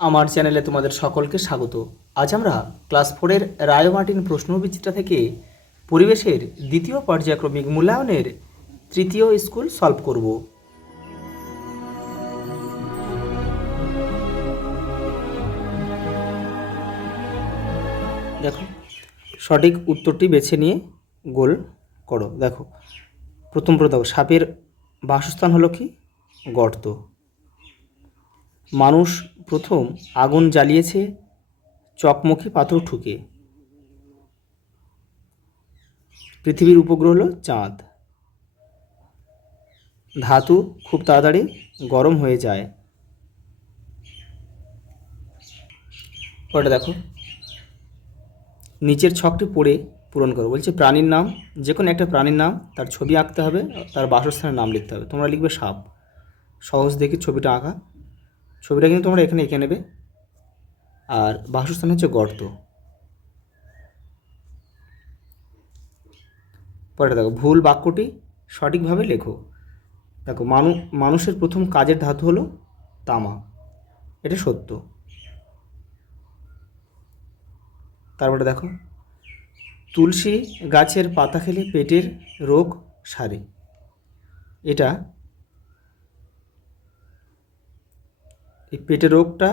আমার চ্যানেলে তোমাদের সকলকে স্বাগত। আজ আমরা ক্লাস 4-এর রায় মার্টিন প্রশ্নবিচিত্রা থেকে পরিবেশের দ্বিতীয় পর্যায়ক্রমিক মূল্যায়নের তৃতীয় স্কুল সলভ করব। দেখো, সঠিক উত্তরটি বেছে নিয়ে গোল করো। দেখো, প্রথম দেখো, সাপের বাসস্থান হলো কি? গর্ত। মানুষ প্রথম আগুন জ্বালিয়েছে চকমকি পাথর ঠুকে। পৃথিবীর উপগ্রহ হলো চাঁদ। ধাতু খুব তাড়াতাড়ি গরম হয়ে যায়। পরেটা দেখো, নিচের ছকটি পড়ে পূরণ করো। বলছে প্রাণীর নাম, যে কোনো একটা প্রাণীর নাম, তার ছবি আঁকতে হবে, তার বাসস্থানের নাম লিখতে হবে। তোমরা লিখবে সাপ। সহজ দেখি ছবিটা আঁকা। ছবিটা কিন্তু তোমরা এখানে এঁকে নেবে। আর বাসস্থান হচ্ছে গর্ত। পরে দেখো, ভুল বাক্যটি সঠিকভাবে লেখো। দেখো, মানুষের প্রথম কাজের ধাতু হলো তামা, এটা সত্য। তারপরে দেখো, তুলসী গাছের পাতা খেলে পেটের রোগ সারে, এটা এই পেটের রোগটা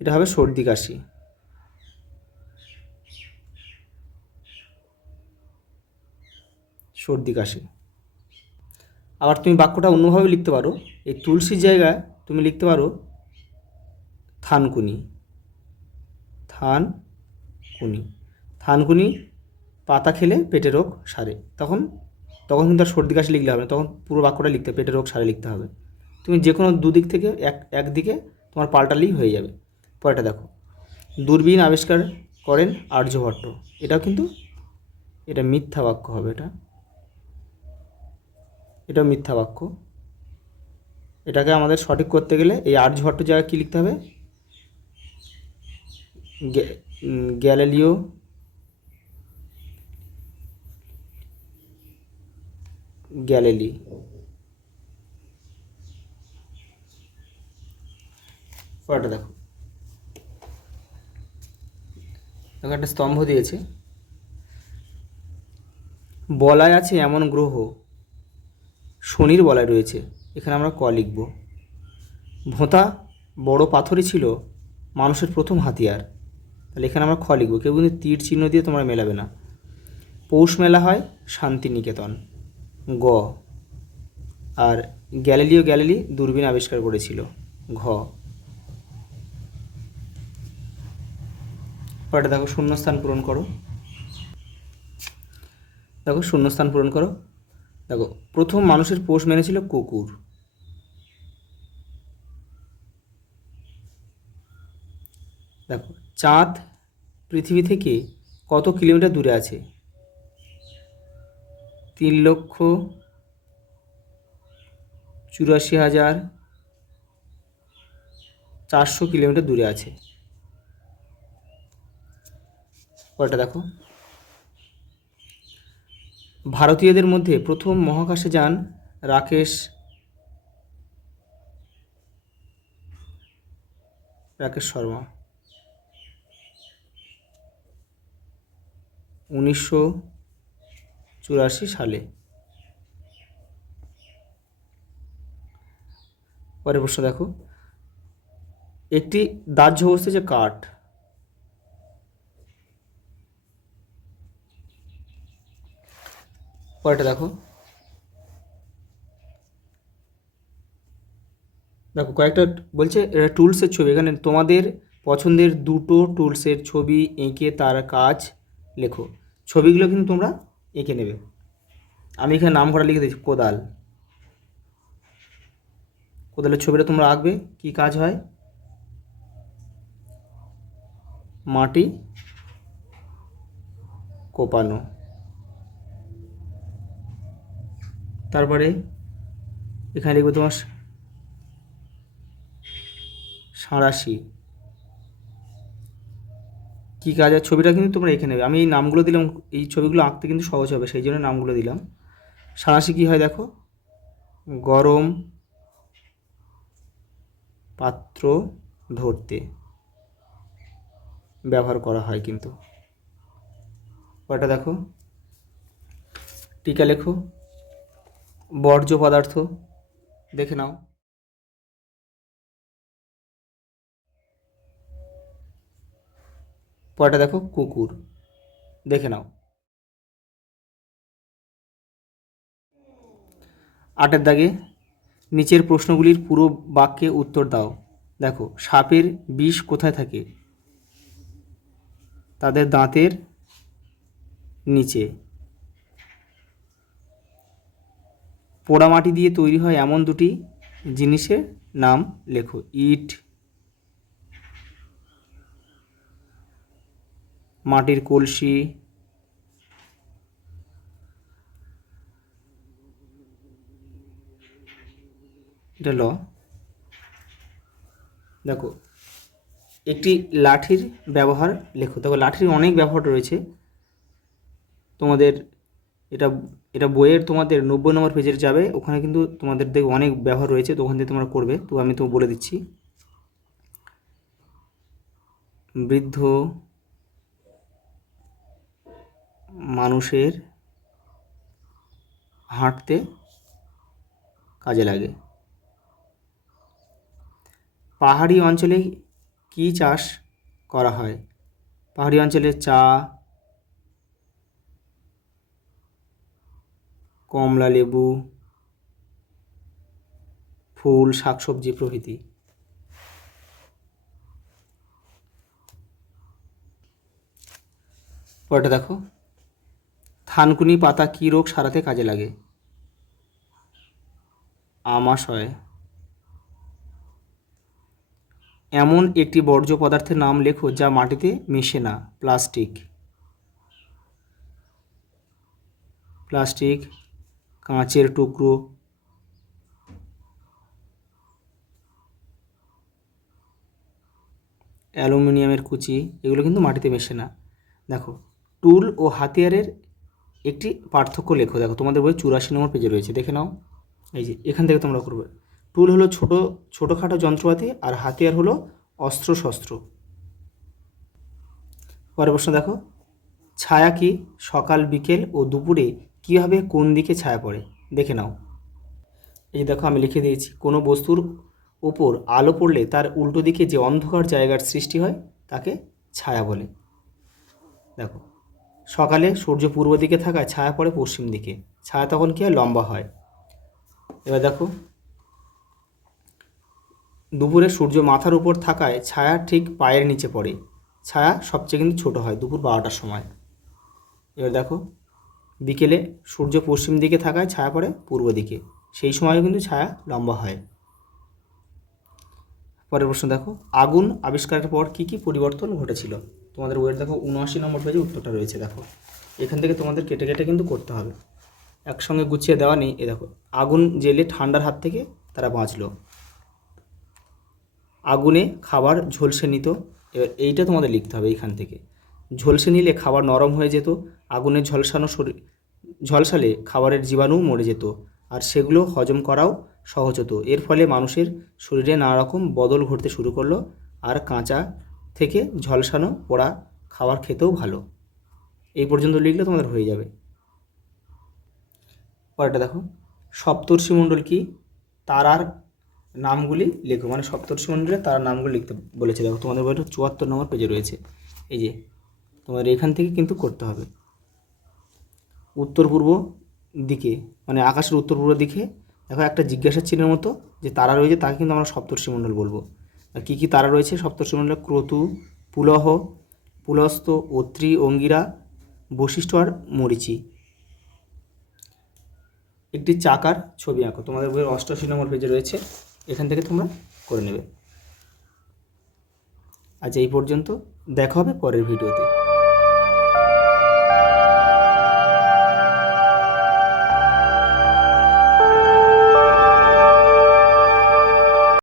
এটা হবে সর্দি কাশি। সর্দি কাশি। আবার তুমি বাক্যটা অন্যভাবে লিখতে পারো। এই তুলসীর জায়গায় তুমি লিখতে পারো থানকুনি। থানকুনি। থানকুনি পাতা খেলে পেটের রোগ সারে। তখন কিন্তু আর সর্দি কাশি লিখলে হবে না, তখন পুরো বাক্যটা লিখতে হবে, পেটের রোগ সারে লিখতে হবে। তুমি যে কোনো দুদিক থেকে একদিকে তোমার পাল্টালেই হয়ে যাবে। পরেটা দেখো, দূরবীন আবিষ্কার করেন আর্যভট্ট। এটাও কিন্তু এটা মিথ্যা বাক্য হবে। এটাও মিথ্যা বাক্য। এটাকে আমাদের সঠিক করতে গেলে এই আর্যভট্ট জায়গায় কী লিখতে হবে? Galileo Galilei. পরেটা দেখো, একটা স্তম্ভ দিয়েছে, বলায় আছে এমন গ্রহ, শনির বলায় রয়েছে। এখানে আমরা ক লিখব। ভোঁতা বড় পাথরই ছিল মানুষের প্রথম হাতিয়ার, তাহলে এখানে আমরা খ লিখব। কেউ কিন্তু তীর চিহ্ন দিয়ে তোমরা মেলাবে না। পৌষ মেলা হয় শান্তিনিকেতন, গ। আর গ্যালিলি দূরবীন আবিষ্কার করেছিল, ঘ। পরে দেখো, শূন্যস্থান পূরণ করো। দেখো, শূন্যস্থান পূরণ করো। দেখো, প্রথম মানুষের পোষ মেনেছিল কুকুর। দেখো, চাঁদ পৃথিবী থেকে কত কিলোমিটার দূরে আছে? 3,84,400 কিলোমিটার দূরে আছে। পরেরটা দেখো, ভারতীয়দের মধ্যে প্রথম মহাকাশে যান রাকেশ শর্মা, 1984 সালে। পরের প্রশ্ন দেখো, একটি দাহ্য বস্তু যে কাঠ। পরেরটা দেখো, কয়েকটা বলছে টুলসের ছবি। এখানে তোমাদের পছন্দের দুটো টুলসের ছবি এঁকে তার কাজ লেখো। ছবিগুলো কিন্তু তোমরা এঁকে নেবে। আমি এখানে নাম করা লিখে দিচ্ছি, কোদালের ছবিটা তোমরা আঁকবে। কি কাজ হয়? মাটি কোপানো। তারপরে এখানে লিখবে তোমার সাঁড়াশি। কী কাজ হয়? ছবিটা কিন্তু তোমরা এঁকে নেবে। আমি এই নামগুলো দিলাম, এই ছবিগুলো আঁকতে কিন্তু সহজ হবে, সেই জন্য নামগুলো দিলাম। সাঁড়াশি কী হয় দেখো, গরম পাত্র ধরতে ব্যবহার করা হয় কিন্তু। পরেরটা দেখো, টিকা লেখো, বর্জ্য পদার্থ দেখে নাও। পরেরটা দেখো, কুকুর দেখে নাও। 8 দাগে নিচের প্রশ্নগুলির পুরো বাক্যে উত্তর দাও। দেখো, সাপের বিষ কোথায় থাকে? তাদের দাঁতের নিচে। পোড়ামাটি দিয়ে তৈরি হয় এমন দুটি জিনিসের নাম লেখো। ইট, মাটির কলসি, এটা ল। দেখো, একটি লাঠির ব্যবহার লেখো। দেখো, লাঠির অনেক ব্যবহার রয়েছে। তোমাদের এটা এটা বইয়ের তোমাদের 90 নম্বর পেজে যাবে, ওখানে কিন্তু তোমাদের দেখো অনেক ব্যবহার রয়েছে, তো ওখান থেকে তোমরা করবে। তো আমি তো বলে দিচ্ছি। বৃদ্ধ মানুষের হাঁটতে কাজে লাগে। পাহাড়ি অঞ্চলে কি চাষ করা হয়? পাহাড়ি অঞ্চলে চা, কমলা লেবু, ফুল, শাকসবজি প্রভৃতি। পরেরটা দেখো, থানকুনি পাতা কী রোগ সারাতে কাজে লাগে? আমাশয়। এমন একটি বর্জ্য পদার্থের নাম লেখো যা মাটিতে মেশে না। প্লাস্টিক। প্লাস্টিক, কাঁচের টুকরো, অ্যালুমিনিয়ামের কুচি, এগুলো কিন্তু মাটিতে মেশে না। দেখো, টুল ও হাতিয়ারের একটি পার্থক্য লেখো। দেখো, তোমাদের বই 84 নম্বর পেজে রয়েছে, দেখে নাও। এই যে এখান থেকে তোমরা করবে। টুল হলো ছোটোখাটো যন্ত্রপাতি, আর হাতিয়ার হলো অস্ত্র শস্ত্র। পরের প্রশ্ন দেখো, ছায়া কি? সকাল, বিকেল ও দুপুরে কীভাবে কোন দিকে ছায়া পড়ে? দেখে নাও। এই যে দেখো, আমি লিখে দিয়েছি, কোনো বস্তুর ওপর আলো পড়লে তার উল্টো দিকে যে অন্ধকার জায়গার সৃষ্টি হয় তাকে ছায়া বলে। দেখো, সকালে সূর্য পূর্ব দিকে থাকায় ছায়া পড়ে পশ্চিম দিকে, ছায়া তখন কি হয়? লম্বা হয়। এবার দেখো, দুপুরে সূর্য মাথার উপর থাকায় ছায়া ঠিক পায়ের নিচে পড়ে, ছায়া সবচেয়ে কিন্তু ছোটো হয় দুপুর 12টার সময়। এবার দেখো, বিকেলে সূর্য পশ্চিম দিকে থাকায় ছায়া পড়ে পূর্ব দিকে, সেই সময়ও কিন্তু ছায়া লম্বা হয়। পরের প্রশ্ন দেখো, আগুন আবিষ্কারের পর কী কী পরিবর্তন ঘটেছিল? তোমাদের বইয়ের দেখো 79 নম্বর পেজে উত্তরটা রয়েছে। দেখো, এখান থেকে তোমাদের কেটে কেটে কিন্তু করতে হবে, একসঙ্গে গুছিয়ে দেওয়া নেই। এ দেখো, আগুন জ্বেলে ঠান্ডার হাত থেকে তারা বাঁচলো। আগুনে খাবার ঝলসে নিত। এবার এইটা তোমাদের লিখতে হবে এইখান থেকে। ঝলসে নিলে খাবার নরম হয়ে যেত, আগুনে ঝলসালে খাবারের জীবাণু মরে যেত, আর সেগুলো হজম করাও সহজ হতো। এর ফলে মানুষের শরীরে নানা রকম বদল ঘটতে শুরু করলো, আর কাঁচা থেকে ঝলসানো পোড়া খাবার খেতেও ভালো। এই পর্যন্ত লিখলে তোমাদের হয়ে যাবে। পরেরটা দেখো, সপ্তর্ষিমণ্ডল কি? তারার নামগুলি লেখো। মানে সপ্তর্ষিমণ্ডলের তারার নামগুলি লিখতে বলেছে। দেখো, তোমাদের বইটা 74 নম্বর পেজে রয়েছে। এই যে তোমাদের এখান থেকে কিন্তু করতে হবে। উত্তর পূর্ব দিকে, মানে আকাশের উত্তর পূর্ব দিকে দেখো একটা জিজ্ঞাসার চিহ্নের মতো যে তারা রয়েছে, তাকে কিন্তু আমরা সপ্তর্ষিমণ্ডল বলবো। আর কী কী তারা রয়েছে সপ্তর্ষিমণ্ডলে? ক্রতু, পুলহ, পুলস্ত, অত্রি, অঙ্গিরা, বশিষ্ঠ আর মরীচি। একটি চাকার ছবি আঁকো। তোমাদের বইয়ের 88 নম্বর পেজে রয়েছে, এখান থেকে তোমরা করে নেবে। আজ এই পর্যন্ত, দেখা হবে পরের ভিডিওতে।